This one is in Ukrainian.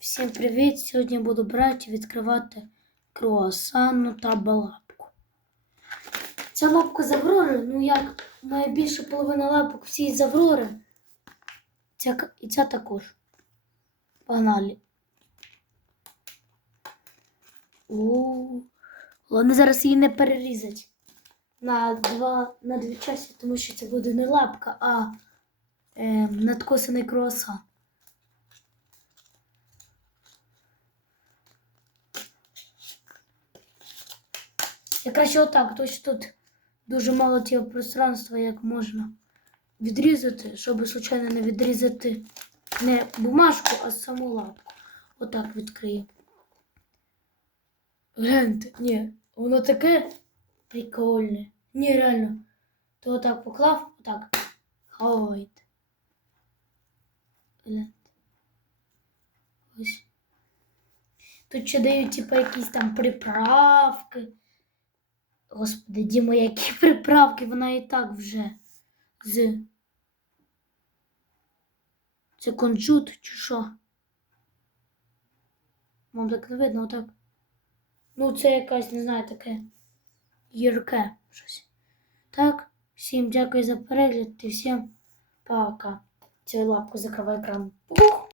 Всім привіт! Сьогодні буду брати і відкривати круасанну та балапку. Ця лапка з Аврори, ну як моя більша половина лапок всі з Аврори. Ця, і ця також. Погнали. Головне зараз її не перерізати на два на дві часи, тому що це буде не лапка, а е, надкосаний круасан. Я краще отак, тому що тут дуже мало цього пространства, як можна відрізати, щоб случайно не відрізати не бумажку, а саму лапку. Отак відкрию. Гляньте, ні, воно таке прикольне. Ні, реально. То отак поклав, отак. Хойт. Гляньте. Ось. Тут ще дають, типу, якісь там приправки. Господи, Дімо, які приправки, вона і так вже з. Це кунжут чи що? Вам так не видно, отак. Ну, це якась, не знаю, таке гірке щось. Так, всім дякую за перегляд і всім пока. Цю лапку закривай екран.